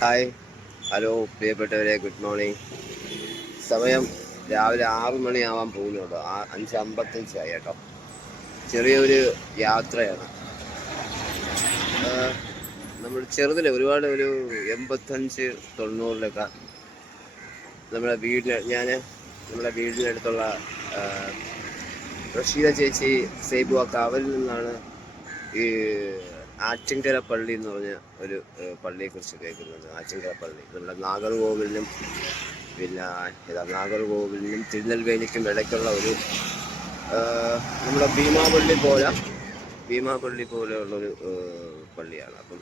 Hi, hello പ്രിയപ്പെട്ടവരെ, good morning. സമയം രാവിലെ 6 മണിയാവാൻ പോകുന്നുണ്ടോ? 5:55 കേട്ടോ. ചെറിയൊരു യാത്രയാണ്. നമ്മൾ ചെറുതിലെ ഒരുപാട് ഒരു 85-90 നമ്മുടെ വീടിനടുത്തുള്ള റഷീദ ചേച്ചി, സേബു അക്ക, അവരിൽ നിന്നാണ് ഈ ആറ്റിങ്കര പള്ളി എന്ന് പറഞ്ഞ ഒരു പള്ളിയെക്കുറിച്ച് കേൾക്കുന്നത്. ആറ്റിങ്കര പള്ളി നമ്മുടെ നാഗർകോവിലിനും തിരുനെൽവേലിക്കും ഇടയ്ക്കുള്ള ഒരു നമ്മുടെ ഭീമാപള്ളി പോലെയുള്ളൊരു പള്ളിയാണ്. അപ്പം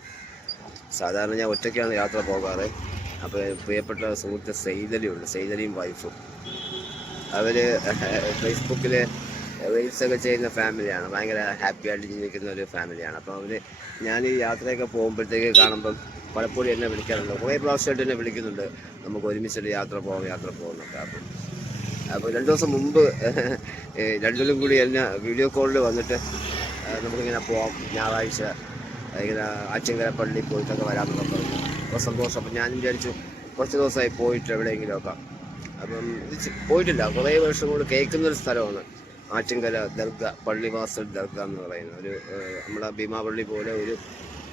സാധാരണ ഞാൻ ഒറ്റയ്ക്കാണ് യാത്ര പോകാറ്. അപ്പോൾ പ്രിയപ്പെട്ട സുഹൃത്ത് സെയ്തലിയും വൈഫും, അവർ ഫേസ്ബുക്കിൽ റീൽസൊക്കെ ചെയ്യുന്ന ഫാമിലിയാണ്. ഭയങ്കര ഹാപ്പി ആയിട്ട് ജീവിക്കുന്ന ഒരു ഫാമിലിയാണ്. അപ്പോൾ ഞാൻ ഈ യാത്രയൊക്കെ പോകുമ്പോഴത്തേക്ക് കാണുമ്പം പലപ്പോഴും എന്നെ വിളിക്കാറുണ്ട്. കുറേ പ്രാവശ്യമായിട്ട് എന്നെ വിളിക്കുന്നുണ്ട്, നമുക്ക് ഒരുമിച്ചൊരു യാത്ര പോകുന്നൊക്കെ. അപ്പോൾ 2 ദിവസം മുമ്പ് രണ്ടിലും കൂടി എന്നെ വീഡിയോ കോളിൽ വന്നിട്ട് നമുക്കിങ്ങനെ പോകാം, ഞായറാഴ്ച ഇങ്ങനെ ആറ്റിങ്കര പള്ളി പോയിട്ടൊക്കെ വരാമെന്നൊക്കെ പറഞ്ഞു. അപ്പോൾ സന്തോഷം. അപ്പം ഞാനും വിചാരിച്ചു കുറച്ച് ദിവസമായി പോയിട്ട് എവിടെയെങ്കിലുമൊക്കെ. അപ്പം ഇത് പോയിട്ടില്ല, കുറേ വർഷം കൊണ്ട് കേൾക്കുന്നൊരു സ്ഥലമാണ് ആറ്റിങ്കര ദർഗ, പള്ളിവാസൽ ദർഗ എന്ന് പറയുന്ന ഒരു നമ്മുടെ ഭീമാപള്ളി പോലെ ഒരു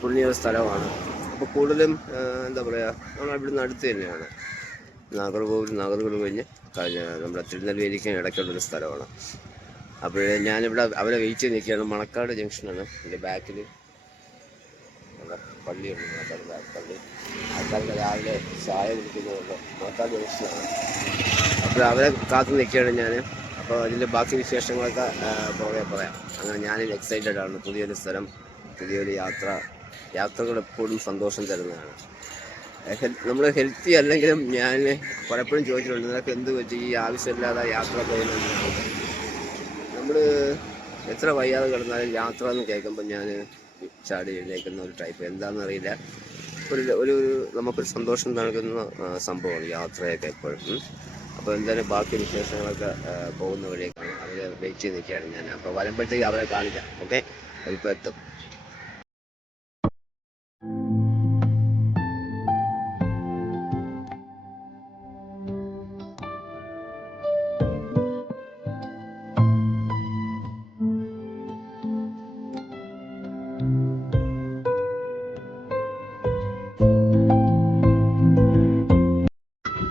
പുണ്യ സ്ഥലമാണ്. അപ്പോൾ കൂടുതലും എന്താ പറയുക, നമ്മൾ ഇവിടുന്ന് അടുത്ത് തന്നെയാണ്. നാഗർകോവിൽ കഴിഞ്ഞ് നമ്മുടെ തിരുനെൽവേലിക്കും ഇടയ്ക്കുള്ളൊരു സ്ഥലമാണ്. അപ്പോൾ ഞാനിവിടെ അവരെ വെയിറ്റ് ചെയ്ത് നിൽക്കുകയാണ്. മണക്കാട് ജംഗ്ഷനാണ് എൻ്റെ ബാക്കിൽ പള്ളിയുണ്ട്, മണക്കാട് പള്ളി. ആൾക്കാർക്ക് രാവിലെ ചായ കുടിക്കുന്നതുകൊണ്ട് മണക്കാട് ജംഗ്ഷനാണ്. അപ്പോൾ അവരെ കാത്തു നിൽക്കുകയാണ് ഞാൻ. അപ്പോൾ അതിൻ്റെ ബാക്കി വിശേഷങ്ങളൊക്കെ പറയാം. അങ്ങനെ ഞാനും എക്സൈറ്റഡ് ആണ്. പുതിയൊരു സ്ഥലം, പുതിയൊരു യാത്രകൾ എപ്പോഴും സന്തോഷം തരുന്നതാണ്. നമ്മൾ ഹെൽത്തി അല്ലെങ്കിലും ഞാൻ പലപ്പോഴും ചോദിച്ചിട്ടുണ്ട്, നിനക്ക് എന്ത് പറ്റി ഈ ആവശ്യമില്ലാതെ യാത്ര പോകുന്നത്? നമ്മൾ എത്ര വയ്യാതെ കിടന്നാലും യാത്ര എന്ന് കേൾക്കുമ്പോൾ ഞാൻ ചാടി എഴുന്നേൽക്കുന്ന ഒരു ടൈപ്പ്. എന്താണെന്നറിയില്ല, ഒരു നമുക്കൊരു സന്തോഷം നൽകുന്ന സംഭവമാണ് യാത്രയൊക്കെ എപ്പോഴും. അപ്പോൾ എന്തായാലും ബാക്കി വിശേഷങ്ങളൊക്കെ പോകുന്ന വഴിയൊക്കെയാണ്. അവരെ വെയിറ്റ് ചെയ്ത് നിൽക്കുകയാണ് ഞാൻ. അപ്പോൾ വരുമ്പോഴത്തേക്ക് അവരെ കാണിക്കാം. ഓക്കെ, അതിപ്പോൾ എത്തും.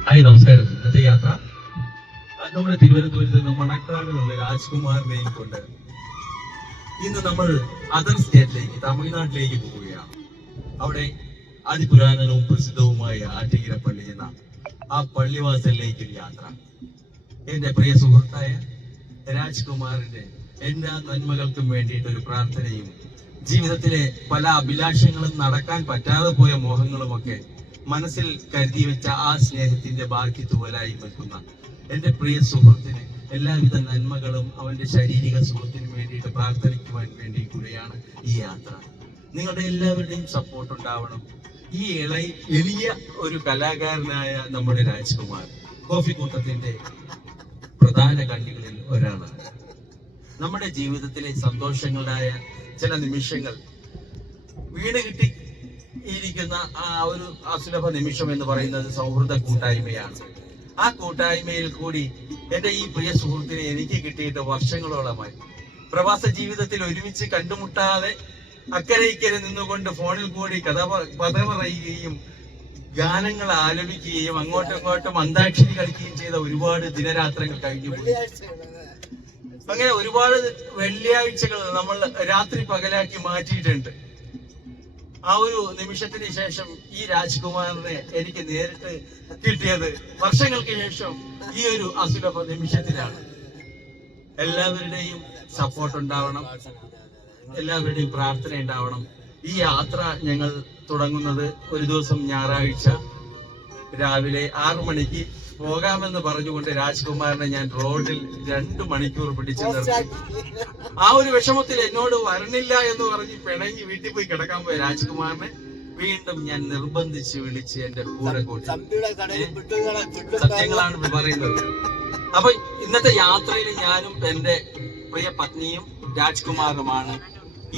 ഹായ്, നമസ്കാരം. ഇന്നത്തെ യാത്ര നമ്മുടെ തിരുവനന്തപുരത്ത് നിന്ന് മണക്കാടിലുള്ള രാജ്കുമാറിനെയും കൊണ്ട് ഇന്ന് നമ്മൾ അതർ സ്റ്റേറ്റിലേക്ക്, തമിഴ്നാട്ടിലേക്ക് പോവുകയാണ്. അവിടെ അതിപുരാതനവും പ്രസിദ്ധവുമായ ആറ്റിങ്കര പള്ളി എന്ന ആ പള്ളിവാസലിലേക്ക് ഒരു യാത്ര. എന്റെ പ്രിയ സുഹൃത്തായ രാജ്കുമാറിന്റെ എല്ലാ നന്മകൾക്കും വേണ്ടിയിട്ടൊരു പ്രാർത്ഥനയും, ജീവിതത്തിലെ പല അഭിലാഷങ്ങളും നടക്കാൻ പറ്റാതെ പോയ മോഹങ്ങളുമൊക്കെ മനസ്സിൽ കരുതി വെച്ച ആ സ്നേഹത്തിന്റെ ബാക്കി തൂവലായി നിൽക്കുന്ന എന്റെ പ്രിയ സുഹൃത്തിന് എല്ലാവിധ നന്മകളും അവന്റെ ശാരീരിക സുഖത്തിനും വേണ്ടിയിട്ട് പ്രാർത്ഥിക്കുവാൻ വേണ്ടി കൂടെയാണ് ഈ യാത്ര. നിങ്ങളുടെ എല്ലാവരുടെയും സപ്പോർട്ട് ഉണ്ടാവണം. ഈ എളിയ ഒരു കലാകാരനായ നമ്മുടെ രാജ്കുമാർ കോഫിക്കൂട്ടത്തിന്റെ പ്രധാന കണ്ണികളിൽ ഒരാളാണ്. നമ്മുടെ ജീവിതത്തിലെ സന്തോഷങ്ങളായ ചില നിമിഷങ്ങൾ വീട് കിട്ടി ഇരിക്കുന്ന ആ ഒരു അസുലഭ നിമിഷം എന്ന് പറയുന്നത് സൗഹൃദ കൂട്ടായ്മയാണ്. ആ കൂട്ടായ്മയിൽ കൂടി എന്റെ ഈ പ്രിയ സുഹൃത്തിനെ എനിക്ക് കിട്ടിയിട്ട് വർഷങ്ങളോളമായി. പ്രവാസ ജീവിതത്തിൽ ഒരുമിച്ച് കണ്ടുമുട്ടാതെ അക്കരെ ഇക്കരെ നിന്നുകൊണ്ട് ഫോണിൽ കൂടി കഥ പറയുകയും ഗാനങ്ങൾ ആലപിക്കുകയും അങ്ങോട്ടും ഇങ്ങോട്ടും അന്താക്ഷരി കളിക്കുകയും ചെയ്ത ഒരുപാട് ദിനരാത്രങ്ങൾ കഴിഞ്ഞുപോയി. അങ്ങനെ ഒരുപാട് വെള്ളിയാഴ്ചകൾ നമ്മൾ രാത്രി പകലാക്കി മാറ്റിയിട്ടുണ്ട്. ആ ഒരു നിമിഷത്തിന് ശേഷം ഈ രാജ്കുമാറിനെ എനിക്ക് നേരിട്ട് കിട്ടിയത് വർഷങ്ങൾക്ക് ശേഷം ഈ ഒരു അസുലഭ നിമിഷത്തിലാണ്. എല്ലാവരുടെയും സപ്പോർട്ട് ഉണ്ടാവണം, എല്ലാവരുടെയും പ്രാർത്ഥന ഉണ്ടാവണം. ഈ യാത്ര ഞങ്ങൾ തുടങ്ങുന്നത് ഒരു ദിവസം ഞായറാഴ്ച രാവിലെ 6 മണിക്ക് പോകാമെന്ന് പറഞ്ഞുകൊണ്ട് രാജ്കുമാറിനെ ഞാൻ റോഡിൽ 2 മണിക്കൂർ പിടിച്ചു നിർത്തി. ആ ഒരു വിഷമത്തിൽ എന്നോട് വരണില്ല എന്ന് പറഞ്ഞ് പിണങ്ങി വീട്ടിൽ പോയി കിടക്കാൻ പോയ രാജ്കുമാറിനെ വീണ്ടും ഞാൻ നിർബന്ധിച്ച് വിളിച്ച് എന്റെ കൂടെ കൂട്ടി. സത്യങ്ങളാണ് പറയുന്നത്. അപ്പൊ ഇന്നത്തെ യാത്രയിൽ ഞാനും എന്റെ പ്രിയ പത്നിയും രാജ്കുമാറുമാണ്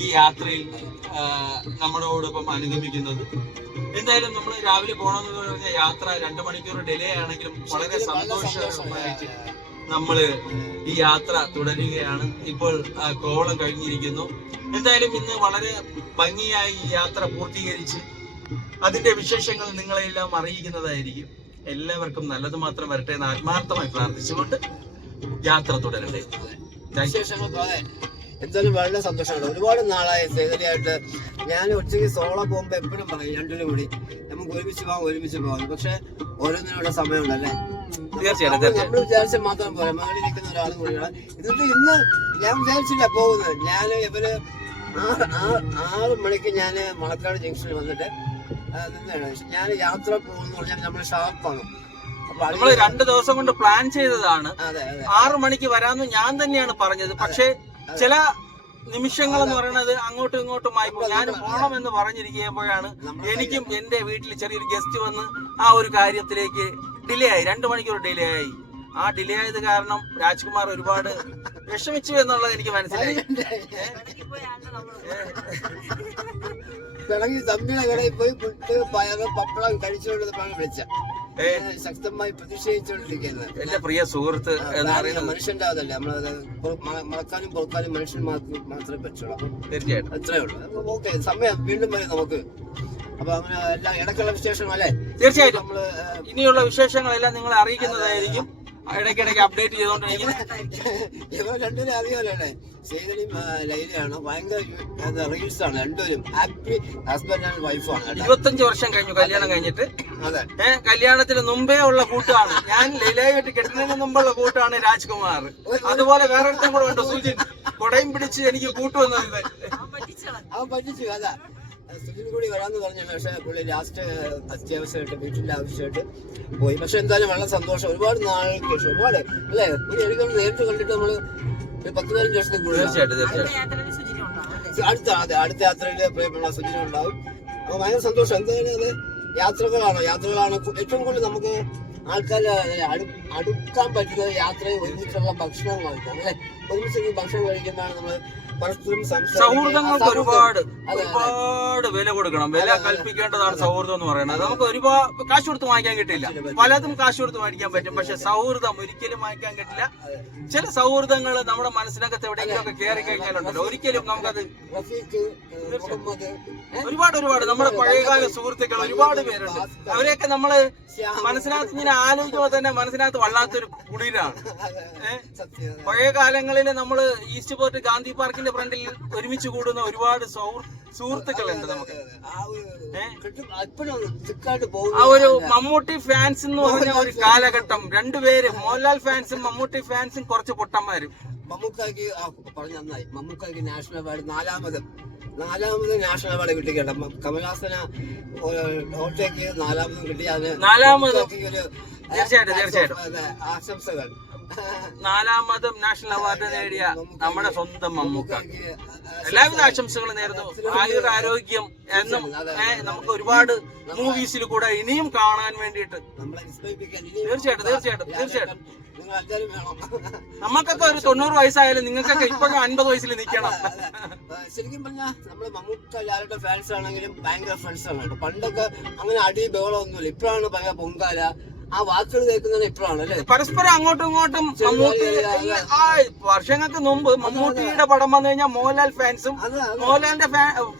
ഈ യാത്രയിൽ നമ്മളോടൊപ്പം അനുഗമിക്കുന്നത്. എന്തായാലും നമ്മൾ രാവിലെ പോകണമെന്ന് പറഞ്ഞ യാത്ര 2 മണിക്കൂർ ഡിലേ ആണെങ്കിലും വളരെ സന്തോഷമായിട്ട് നമ്മള് ഈ യാത്ര തുടരുകയാണ്. ഇപ്പോൾ കോവളം കഴിഞ്ഞിരിക്കുന്നു. എന്തായാലും ഇന്ന് വളരെ ഭംഗിയായി ഈ യാത്ര പൂർത്തീകരിച്ച് അതിന്റെ വിശേഷങ്ങൾ നിങ്ങളെല്ലാം അറിയിക്കുന്നതായിരിക്കും. എല്ലാവർക്കും നല്ലത് മാത്രം വരട്ടെ എന്ന് ആത്മാർത്ഥമായി പ്രാർത്ഥിച്ചുകൊണ്ട് യാത്ര തുടരട്ടെ. എന്തായാലും വളരെ സന്തോഷമാണ്. ഒരുപാട് നാളായി സേതരിയായിട്ട് ഞാൻ ഒറ്റയ്ക്ക് സോളോ പോകുമ്പോ എപ്പോഴും പറയും രണ്ടിനും കൂടി നമുക്ക് ഒരുമിച്ച് പോകാം. പക്ഷെ ഓരോന്നിനുള്ള സമയമുണ്ടല്ലേ. നമ്മൾ വിചാരിച്ച മാത്രം പോരാ, മകളിൽ നിൽക്കുന്ന ഒരാളും കൂടിയാണ്. എന്നിട്ട് ഇന്ന് ഞാൻ വിചാരിച്ചില്ല പോകുന്നത്. ഞാൻ ഇവര് 6 മണിക്ക് ഞാൻ മണക്കാട് ജംഗ്ഷനിൽ വന്നിട്ട് നിന്നാണ്. ഞാൻ യാത്ര പോകുന്ന പറഞ്ഞാൽ നമ്മൾ ഷാർപ്പാണ്. നമ്മൾ 2 ദിവസം കൊണ്ട് പ്ലാൻ ചെയ്തതാണ്. 6 മണിക്ക് വരാമെന്ന് ഞാൻ തന്നെയാണ് പറഞ്ഞത്. പക്ഷെ ചില നിമിഷങ്ങൾ എന്ന് പറയുന്നത് അങ്ങോട്ടും ഇങ്ങോട്ടും ആയിപ്പോ ഞാൻ പോകണമെന്ന് പറഞ്ഞിരിക്കുമ്പോഴാണ് എനിക്കും എന്റെ വീട്ടിൽ ചെറിയൊരു ഗസ്റ്റ് വന്ന് ആ ഒരു കാര്യത്തിലേക്ക് ഡിലേ ആയി. 2 മണിക്കൂർ ഡിലേ ആയി. ആ ഡിലേ ആയത് കാരണം രാജ്കുമാർ ഒരുപാട് വിഷമിച്ചു എന്നുള്ളത് എനിക്ക് മനസ്സിലായി. പിണങ്ങി തമ്മിലെ കടയിൽ പോയി പുട്ട് പയറ് പപ്പടം കഴിച്ചുകൊണ്ടിരുന്നപ്പോഴാണ് വിളിച്ച ശക്തമായി പ്രതിഷേധിച്ചുകൊണ്ടിരിക്കുന്നത്. എന്റെ പ്രിയ സുഹൃത്ത് എന്ന് പറയുന്നത് മനുഷ്യന്റെ അതല്ലേ, നമ്മളത് മറക്കാനും പൊറുക്കാനും മനുഷ്യന്മാർക്ക് മാത്രമേ പറ്റുള്ളൂ. തീർച്ചയായിട്ടും അത്രേ ഉള്ളൂ. ഓക്കെ, സമയം വീണ്ടും വരും നമുക്ക്. അപ്പൊ അങ്ങനെ എല്ലാം ഇടയ്ക്കുള്ള വിശേഷം അല്ലേ. തീർച്ചയായിട്ടും നമ്മള് ഇനിയുള്ള വിശേഷങ്ങളെല്ലാം നിങ്ങളെ അറിയിക്കുന്നതായിരിക്കും. ഇടയ്ക്കിടയ്ക്ക് അപ്ഡേറ്റ് ചെയ്തോണ്ടിരിക്കും. ഇവർ രണ്ടുപേരും അറിയാലോ, സേതലിയും ലൈലയാണ്. ഭയങ്കര റീൽസ് ആണ് രണ്ടുപേരും. ഹാപ്പി ഹസ്ബൻഡ് ആൻഡ് വൈഫാണ്. 25 വർഷം കഴിഞ്ഞു കല്യാണം കഴിഞ്ഞിട്ട്. അതെ, കല്യാണത്തിന് മുമ്പേ ഉള്ള കൂട്ടാണ്. ഞാൻ ലൈലയായിട്ട് കെട്ടുന്നതിന് മുമ്പുള്ള കൂട്ടാണ് രാജ്കുമാർ. അതുപോലെ വേറൊരുത്തും കൂടെ ഉണ്ട്, സുജിൻ. കൊടയും പിടിച്ച് എനിക്ക് കൂട്ടുവന്നത് അവൻ പറ്റിച്ചു. അതാ സുജിൻ കൂടി വരാന്ന് പറഞ്ഞാണ്. പക്ഷെ പുള്ളി ലാസ്റ്റ് അത്യാവശ്യമായിട്ട് വീട്ടിന്റെ ആവശ്യമായിട്ട് പോയി. പക്ഷെ എന്തായാലും വളരെ സന്തോഷം. ഒരുപാട് നാളുകൾക്ക് ശേഷം ഒരുപാട് അല്ലേ എനിക്ക് നേരിട്ട് കണ്ടിട്ട് നമ്മള് 10-15 വർഷത്തിൽ കൂടുതൽ അടുത്ത യാത്രയില് പ്രിയപ്പെട്ട സുജിനും ഉണ്ടാവും. അപ്പൊ ഭയങ്കര സന്തോഷം. എന്തായാലും അത് യാത്രകളാണ് ഏറ്റവും കൂടുതൽ നമുക്ക് ആൾക്കാര് അടുക്കാൻ പറ്റുന്നത് യാത്രയിൽ ഒരുമിച്ചുള്ള ഭക്ഷണം കഴിക്കാം അല്ലെ. ഒരുമിച്ച് ഭക്ഷണം കഴിക്കുമ്പോഴാണ് നമ്മള് സൗഹൃദങ്ങൾക്ക് ഒരുപാട് വില കൊടുക്കണം. വില കൽപ്പിക്കേണ്ടതാണ് സൗഹൃദം എന്ന് പറയുന്നത്. നമുക്ക് ഒരുപാട് കാശ് കൊടുത്ത് വാങ്ങിക്കാൻ കിട്ടില്ല. പലതും കാശ് കൊടുത്ത് വാങ്ങിക്കാൻ പറ്റും. പക്ഷെ സൗഹൃദം ഒരിക്കലും വാങ്ങിക്കാൻ കിട്ടില്ല. ചില സൗഹൃദങ്ങൾ നമ്മുടെ മനസ്സിനകത്ത് എവിടെയെങ്കിലും ഒക്കെ കയറി കഴിഞ്ഞാലുണ്ടല്ലോ ഒരിക്കലും നമുക്കത് ഒരുപാട് നമ്മുടെ പഴയകാല സുഹൃത്തുക്കൾ ഒരുപാട് പേരുണ്ട്. അവരെയൊക്കെ നമ്മള് മനസ്സിനകത്ത് ഇങ്ങനെ ആലോചിക്കുമ്പോൾ തന്നെ മനസ്സിനകത്ത് വല്ലാത്തൊരു കുളിരാണ്. പഴയ കാലങ്ങളിൽ നമ്മള് ഈസ്റ്റ് പോർട്ട് ഗാന്ധി പാർക്കിന്റെ ഫ്രണ്ടിൽ ഒരുമിച്ച് കൂടുന്ന ഒരുപാട് സുഹൃത്തുക്കളുണ്ട് നമുക്ക്. ആ ഒരു മമ്മൂട്ടി ഫാൻസ് എന്ന് പറഞ്ഞ ഒരു കാലഘട്ടം, 2 പേര് മോഹൻലാൽ ഫാൻസും മമ്മൂട്ടി ഫാൻസും കുറച്ച് പൊട്ടന്മാരും. മമ്മൂക്കായ്ക്ക് പറഞ്ഞു നന്നായി. മമ്മൂക്കായ്ക്ക് നാഷണൽ അവാർഡ് നാലാമത് നാഷണൽ അവാർഡ് കിട്ടിക്കണ്ട. കമൽഹാസന ഓട്ടയ്ക്ക് 4ാമതും കിട്ടി. തീർച്ചയായിട്ടും ആശംസകൾ. 4ാമതും നാഷണൽ അവാർഡ് നേടിയ നമ്മുടെ സ്വന്തം മമ്മൂക്ക എല്ലാവിധ ആശംസകളും നേരുന്നു. ആരോഗ്യം എന്നും നമുക്ക് ഒരുപാട് മൂവീസിൽ കൂടെ ഇനിയും കാണാൻ വേണ്ടിയിട്ട് തീർച്ചയായിട്ടും നമുക്കൊക്കെ ഒരു 90 വയസ്സായാലും നിങ്ങൾക്കൊക്കെ ഇപ്പോഴും 50 വയസ്സിൽ നിൽക്കണം. ശരിക്കും പറഞ്ഞാൽ നമ്മള് മമ്മൂക്ക എല്ലാവരുടെ ഫാൻസ് ആണെങ്കിലും ഭയങ്കര ഫ്രണ്ട്സ് ആണ്. പണ്ടൊക്കെ അങ്ങനെ അടി ബഹളമൊന്നുമില്ല. ഇപ്പോഴാണ് ഭയങ്കര പൊങ്കാല ആ വാക്കുകൾ കേൾക്കുന്നത് ഇപ്പോഴാണ് അല്ലേ. പരസ്പരം അങ്ങോട്ടും ഇങ്ങോട്ടും മമ്മൂട്ടി വർഷങ്ങൾക്ക് മുമ്പ് മമ്മൂട്ടിയുടെ പടം വന്നു കഴിഞ്ഞാൽ മോഹൻലാൽ ഫാൻസും മോഹൻലാലിന്റെ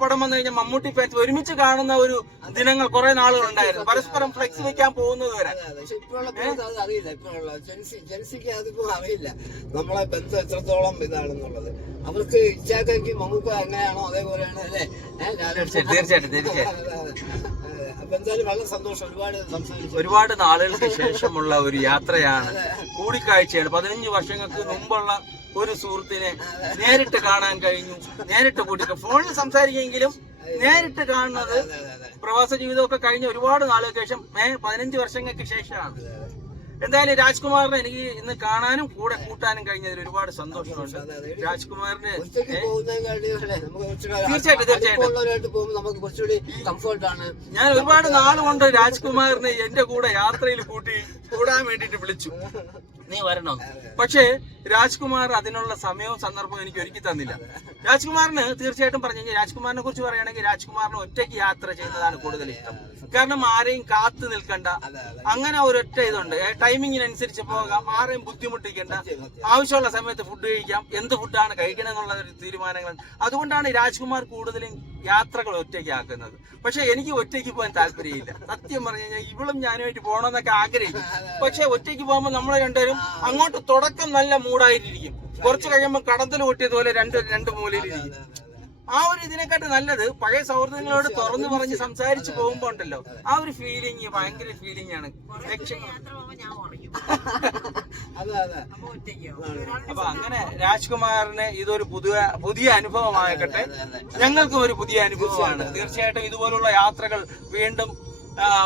പടം വന്നു കഴിഞ്ഞാൽ മമ്മൂട്ടി ഫാൻസും ഒരുമിച്ച് കാണുന്ന ഒരു ദിനങ്ങൾ കുറെ നാളുകൾ ഉണ്ടായിരുന്നു. പരസ്പരം ഫ്ലെക്സ് വെക്കാൻ പോകുന്നത് വരെ. അറിയില്ല ഇപ്പോഴുള്ള ജെൻസിക്ക് അതിപ്പോ അറിയില്ല നമ്മളെ ബന്ധം എത്രത്തോളം ഇതാണെന്നുള്ളത്. അവർക്ക് ഇച്ചാക്കി മമ്മൂക്ക എങ്ങനെയാണോ അതേപോലെയാണ് അല്ലേ. തീർച്ചയായിട്ടും എന്തായാലും വളരെ സന്തോഷം. ഒരുപാട് നാളുകൾക്ക് ശേഷമുള്ള ഒരു യാത്രയാണ്, കൂടിക്കാഴ്ചയാണ്. 15 വർഷങ്ങൾക്ക് മുമ്പുള്ള ഒരു സുഹൃത്തിനെ നേരിട്ട് കാണാൻ കഴിഞ്ഞു. നേരിട്ട് കൂട്ടി ഫോണിൽ സംസാരിക്കുമെങ്കിലും നേരിട്ട് കാണുന്നത് പ്രവാസ ജീവിതമൊക്കെ കഴിഞ്ഞ ഒരുപാട് നാളുകൾക്ക് ശേഷം 15 വർഷങ്ങൾക്ക് ശേഷമാണ്. എന്തായാലും രാജ്കുമാറിനെ എനിക്ക് ഇന്ന് കാണാനും കൂടെ കൂട്ടാനും കഴിഞ്ഞതിൽ ഒരുപാട് സന്തോഷമുണ്ട്. രാജ്കുമാറിന് തീർച്ചയായിട്ടും ഞാൻ ഒരുപാട് നാളുകൊണ്ട് രാജ്കുമാറിനെ എന്റെ കൂടെ യാത്രയിൽ കൂടാൻ വേണ്ടിട്ട് വിളിച്ചു. നീ വരണം. പക്ഷേ രാജ്കുമാർ അതിനുള്ള സമയവും സന്ദർഭവും എനിക്ക് ഒരുക്കി തന്നില്ല. രാജ്കുമാറിന് തീർച്ചയായിട്ടും പറഞ്ഞു കഴിഞ്ഞാൽ, രാജ്കുമാറിനെ കുറിച്ച് പറയുകയാണെങ്കിൽ രാജ്കുമാറിന് ഒറ്റയ്ക്ക് യാത്ര ചെയ്യുന്നതാണ് കൂടുതൽ ഇഷ്ടം. കാരണം ആരെയും കാത്തു നിൽക്കണ്ട, അങ്ങനെ ഒരൊറ്റ ഇതുണ്ട്. ടൈമിങ്ങിനനുസരിച്ച് പോകാം, ആരെയും ബുദ്ധിമുട്ടിക്കണ്ട, ആവശ്യമുള്ള സമയത്ത് ഫുഡ് കഴിക്കാം, എന്ത് ഫുഡാണ് കഴിക്കണമെന്നുള്ള ഒരു തീരുമാനങ്ങൾ. അതുകൊണ്ടാണ് രാജ്കുമാർ കൂടുതലും യാത്രകൾ ഒറ്റയ്ക്ക് ആക്കുന്നത്. പക്ഷെ എനിക്ക് ഒറ്റയ്ക്ക് പോകാൻ താല്പര്യമില്ല. സത്യം പറഞ്ഞു കഴിഞ്ഞാൽ ഇവളും ഞാനുമായിട്ട് പോകണമെന്നൊക്കെ ആഗ്രഹിക്കും. പക്ഷെ ഒറ്റയ്ക്ക് പോകുമ്പോൾ നമ്മൾ രണ്ടുപേരും അങ്ങോട്ട് തുടക്കം നല്ല മൂടായിട്ടിരിക്കും, കുറച്ച് കഴിയുമ്പോൾ കടന്തൽ പൊട്ടിയതുപോലെ രണ്ട് മൂലയിലിരിക്കും. ആ ഒരു ഇതിനെക്കാട്ട് നല്ലത് പഴയ സൗഹൃദങ്ങളോട് തുറന്നു പറഞ്ഞ് സംസാരിച്ച് പോകുമ്പോ ഉണ്ടല്ലോ, ആ ഒരു ഫീലിംഗ് ഭയങ്കര ഫീലിംഗ് ആണ്. അപ്പൊ അങ്ങനെ രാജ്കുമാറിന് ഇതൊരു പുതിയ അനുഭവമാകട്ടെ, ഞങ്ങൾക്കും ഒരു പുതിയ അനുഭവമാണ്. തീർച്ചയായിട്ടും ഇതുപോലുള്ള യാത്രകൾ വീണ്ടും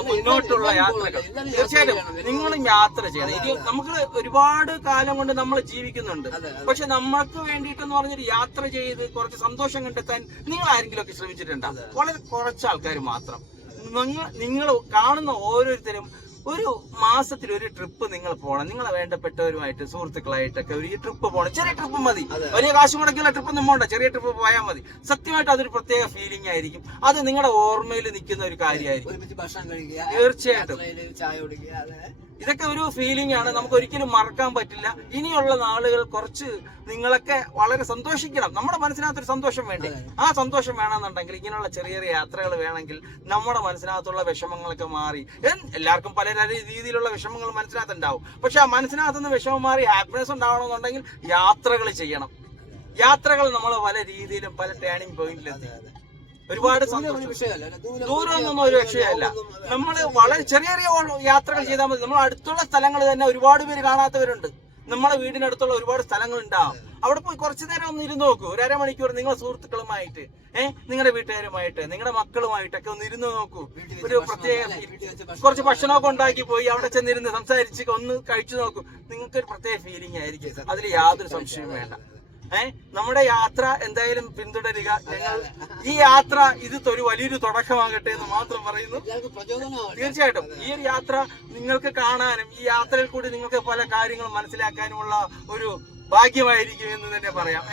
മുന്നോട്ടുള്ള യാത്രകൾ തീർച്ചയായിട്ടും നിങ്ങളും യാത്ര ചെയ്യണം. ഇത് നമുക്ക് ഒരുപാട് കാലം കൊണ്ട് നമ്മൾ ജീവിക്കുന്നുണ്ട്. പക്ഷെ നമ്മൾക്ക് വേണ്ടിയിട്ടെന്ന് പറഞ്ഞൊരു യാത്ര ചെയ്ത് കുറച്ച് സന്തോഷം കണ്ടെത്താൻ നിങ്ങൾ ആരെങ്കിലും ഒക്കെ ശ്രമിച്ചിട്ടുണ്ടോ? വളരെ കുറച്ച് ആൾക്കാർ മാത്രം. നിങ്ങൾ കാണുന്ന ഓരോരുത്തരും ഒരു മാസത്തിൽ ഒരു ട്രിപ്പ് നിങ്ങൾ പോകണം. നിങ്ങളെ വേണ്ടപ്പെട്ടവരുമായിട്ട് സുഹൃത്തുക്കളായിട്ടൊക്കെ ഒരു ട്രിപ്പ് പോകണം. ചെറിയ ട്രിപ്പ് മതി, വലിയ കാശ് മുടക്കിയുള്ള ട്രിപ്പ് ഒന്നും പോകണ്ട, ചെറിയ ട്രിപ്പ് പോയാൽ മതി. സത്യമായിട്ട് അതൊരു പ്രത്യേക ഫീലിംഗ് ആയിരിക്കും. അത് നിങ്ങളുടെ ഓർമ്മയിൽ നിൽക്കുന്ന ഒരു കാര്യമായിരിക്കും. തീർച്ചയായിട്ടും ഇതൊക്കെ ഒരു ഫീലിംഗ് ആണ്, നമുക്ക് ഒരിക്കലും മറക്കാൻ പറ്റില്ല. ഇനിയുള്ള നാളുകൾ കുറച്ച് നിങ്ങളൊക്കെ വളരെ സന്തോഷിക്കണം. നമ്മുടെ മനസ്സിനകത്തൊരു സന്തോഷം വേണ്ടേ? ആ സന്തോഷം വേണമെന്നുണ്ടെങ്കിൽ ഇങ്ങനെയുള്ള ചെറിയ ചെറിയ യാത്രകൾ വേണമെങ്കിൽ നമ്മുടെ മനസ്സിനകത്തുള്ള വിഷമങ്ങളൊക്കെ മാറി. എല്ലാവർക്കും പല രീതിയിലുള്ള വിഷമങ്ങൾ മനസ്സിനകത്തുണ്ടാവും. പക്ഷെ ആ മനസ്സിനകത്തുനിന്ന് വിഷമം മാറി ഹാപ്പിനെസ് ഉണ്ടാവണമെന്നുണ്ടെങ്കിൽ യാത്രകൾ ചെയ്യണം. യാത്രകൾ നമ്മൾ പല രീതിയിലും പല ടേണിംഗ് പോയിന്റിലെത്തി ഒരുപാട് ദൂരമൊന്നും ഒരു വിഷയമല്ല. നമ്മൾ വളരെ ചെറിയ ചെറിയ യാത്രകൾ ചെയ്താൽ മതി. നമ്മൾ അടുത്തുള്ള സ്ഥലങ്ങൾ തന്നെ ഒരുപാട് പേര് കാണാത്തവരുണ്ട്. നമ്മളെ വീടിനടുത്തുള്ള ഒരുപാട് സ്ഥലങ്ങൾ ഉണ്ടാവും. അവിടെ പോയി കുറച്ചു നേരം ഒന്ന് ഇരുന്ന് നോക്കൂ. ഒരു അരമണിക്കൂർ നിങ്ങളെ സുഹൃത്തുക്കളുമായിട്ട്, നിങ്ങളുടെ വീട്ടുകാരുമായിട്ട്, നിങ്ങളുടെ മക്കളുമായിട്ടൊക്കെ ഒന്ന് ഇരുന്ന് നോക്കൂ. ഒരു പ്രത്യേക കുറച്ച് ഭക്ഷണമൊക്കെ ഉണ്ടാക്കി പോയി അവിടെ ചെന്നിരുന്ന് സംസാരിച്ച് ഒന്ന് കഴിച്ചു നോക്കൂ. നിങ്ങൾക്കൊരു പ്രത്യേക ഫീലിംഗ് ആയിരിക്കും. അതിൽ യാതൊരു സംശയവും വേണ്ട. നമ്മുടെ യാത്ര എന്തായാലും പിന്തുടരുക. ഞങ്ങൾ ഈ യാത്ര ഇത് ഒരു വലിയൊരു തുടക്കമാകട്ടെ എന്ന് മാത്രം പറയുന്നു. തീർച്ചയായിട്ടും ഈ ഒരു യാത്ര നിങ്ങൾക്ക് കാണാനും ഈ യാത്രയിൽ കൂടി നിങ്ങൾക്ക് പല കാര്യങ്ങളും മനസ്സിലാക്കാനുമുള്ള ഒരു ഭാഗ്യമായിരിക്കും എന്ന് തന്നെ പറയാം.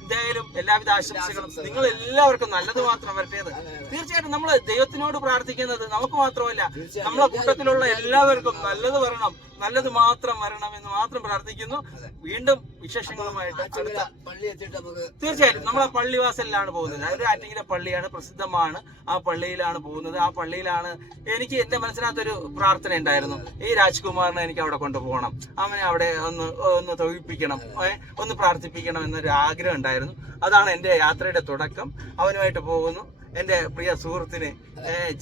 എന്തായാലും എല്ലാവിധ ആശംസകളും. നിങ്ങൾ എല്ലാവർക്കും നല്ലത് മാത്രം വരട്ടേത്. തീർച്ചയായിട്ടും നമ്മൾ ദൈവത്തിനോട് പ്രാർത്ഥിക്കുന്നത് നമുക്ക് മാത്രമല്ല, നമ്മളെ കൂട്ടത്തിലുള്ള എല്ലാവർക്കും നല്ലത് വരണം, നല്ലത് മാത്രം വരണം എന്ന് മാത്രം പ്രാർത്ഥിക്കുന്നു. വീണ്ടും വിശേഷങ്ങളുമായിട്ട് തീർച്ചയായിട്ടും നമ്മളെ പള്ളിവാസലിലാണ് പോകുന്നത്. അതൊരു ആറ്റിങ്ങര പള്ളിയാണ്, പ്രസിദ്ധമാണ്. ആ പള്ളിയിലാണ് പോകുന്നത്. ആ പള്ളിയിലാണ് എനിക്ക് എന്റെ മനസ്സിനകത്തൊരു പ്രാർത്ഥന ഉണ്ടായിരുന്നു. ഈ രാജ്കുമാറിനെ എനിക്ക് അവിടെ കൊണ്ടുപോകണം, അവനെ അവിടെ ഒന്ന് തൊഴിപ്പിക്കണം, ഒന്ന് പ്രാർത്ഥിപ്പിക്കണം എന്നൊരു ആഗ്രഹം ഉണ്ടായിരുന്നു. അതാണ് എന്റെ യാത്രയുടെ തുടക്കം. അവനുമായിട്ട് പോകുന്നു. എന്റെ പ്രിയ സുഹൃത്തിന്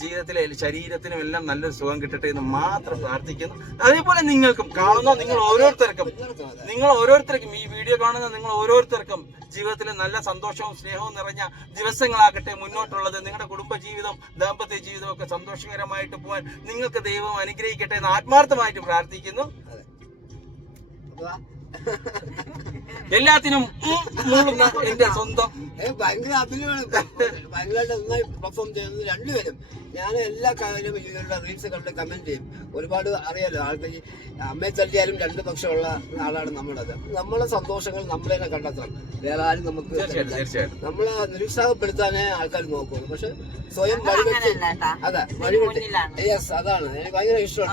ജീവിതത്തിലെ ശരീരത്തിനും എല്ലാം നല്ലൊരു സുഖം കിട്ടട്ടെ എന്ന് മാത്രം പ്രാർത്ഥിക്കുന്നു. അതേപോലെ നിങ്ങൾക്കും കാണുന്ന നിങ്ങൾ ഓരോരുത്തർക്കും ഈ വീഡിയോ കാണുന്ന നിങ്ങൾ ഓരോരുത്തർക്കും ജീവിതത്തിൽ നല്ല സന്തോഷവും സ്നേഹവും നിറഞ്ഞ ദിവസങ്ങളാകട്ടെ മുന്നോട്ടുള്ളത്. നിങ്ങളുടെ കുടുംബജീവിതം, ദാമ്പത്യ ജീവിതം ഒക്കെ സന്തോഷകരമായിട്ട് പോകാൻ നിങ്ങൾക്ക് ദൈവം അനുഗ്രഹിക്കട്ടെ എന്ന് ആത്മാർത്ഥമായിട്ട് പ്രാർത്ഥിക്കുന്നു. എല്ലാത്തിനും എന്റെ സ്വന്തം ഭയങ്കര അഭിനയമാണ്. ഭയങ്കരമായിട്ട് നന്നായി പെർഫോം ചെയ്യുന്നത് രണ്ടുപേരും. ഞാൻ എല്ലാ കാര്യവും ഇവരുടെ റീൽസ് കണ്ട് കമന്റ് ചെയ്യും. ഒരുപാട് അറിയാലോ ആൾക്കാർ അമ്മയെ തല്ലിയാലും രണ്ട് പക്ഷമുള്ള ആളാണ് നമ്മളത്. നമ്മളെ സന്തോഷങ്ങൾ നമ്മൾ തന്നെ കണ്ടെത്തണം. വേറെ ആരും നമുക്ക് നമ്മളെ നിരുത്സാഹപ്പെടുത്താനേ ആൾക്കാർ നോക്കുള്ളൂ. പക്ഷെ സ്വയം വഴിവെച്ച് അതെ വഴിവെച്ച് യെസ് അതാണ് എനിക്ക് ഭയങ്കര ഇഷ്ടമാണ്.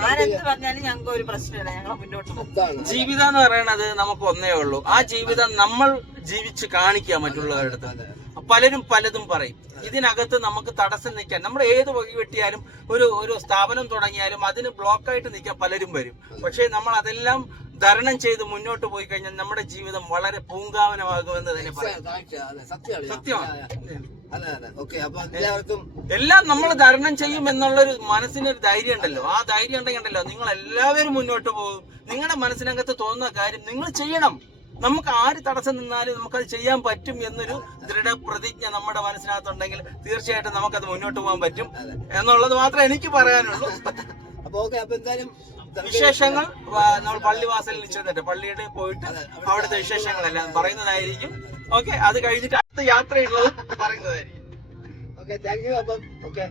ജീവിതം എന്ന് പറയുന്നത് നമുക്ക് ഒന്നേ ഉള്ളൂ. ആ ജീവിതം നമ്മൾ ജീവിച്ച് കാണിക്കുക മറ്റുള്ളവരുടെ അടുത്ത്. പലരും പലതും പറയും. ഇതിനകത്ത് നമുക്ക് തടസ്സം നിൽക്കാൻ, നമ്മൾ ഏത് വഴി വെട്ടിയാലും ഒരു സ്ഥാപനം തുടങ്ങിയാലും അതിന് ബ്ലോക്കായിട്ട് നിൽക്കാൻ പലരും വരും. പക്ഷെ നമ്മൾ അതെല്ലാം തരണം ചെയ്ത് മുന്നോട്ട് പോയി കഴിഞ്ഞാൽ നമ്മുടെ ജീവിതം വളരെ പൂങ്കാവനമാകുമെന്ന് തന്നെ പറയാം. സത്യമാണ്. എല്ലാം നമ്മൾ തരണം ചെയ്യും എന്നുള്ളൊരു മനസ്സിനൊരു ധൈര്യം ഉണ്ടല്ലോ. ആ ധൈര്യം ഉണ്ടെങ്കിലോ നിങ്ങൾ എല്ലാവരും മുന്നോട്ട് പോകും. നിങ്ങളുടെ മനസ്സിനകത്ത് തോന്നുന്ന കാര്യം നിങ്ങൾ ചെയ്യണം. നമുക്ക് ആര് തടസ്സം നിന്നാലും നമുക്കത് ചെയ്യാൻ പറ്റും എന്നൊരു ദൃഢപ്രതിജ്ഞ നമ്മുടെ മനസ്സിനകത്തുണ്ടെങ്കിൽ തീർച്ചയായിട്ടും നമുക്കത് മുന്നോട്ട് പോകാൻ പറ്റും എന്നുള്ളത് മാത്രമേ എനിക്ക് പറയാനുള്ളൂ. വിശേഷങ്ങൾ നമ്മൾ പള്ളിവാസലിൽ ചെന്നിട്ട് പള്ളിയുടെ പോയിട്ട് അവിടുത്തെ വിശേഷങ്ങളെല്ലാം പറയുന്നതായിരിക്കും. ഓക്കെ, അത് കഴിഞ്ഞിട്ട് അടുത്ത യാത്രയുള്ളത് പറയുന്നതായിരിക്കും. Okay, thank you. അപ്പം ഓക്കെ.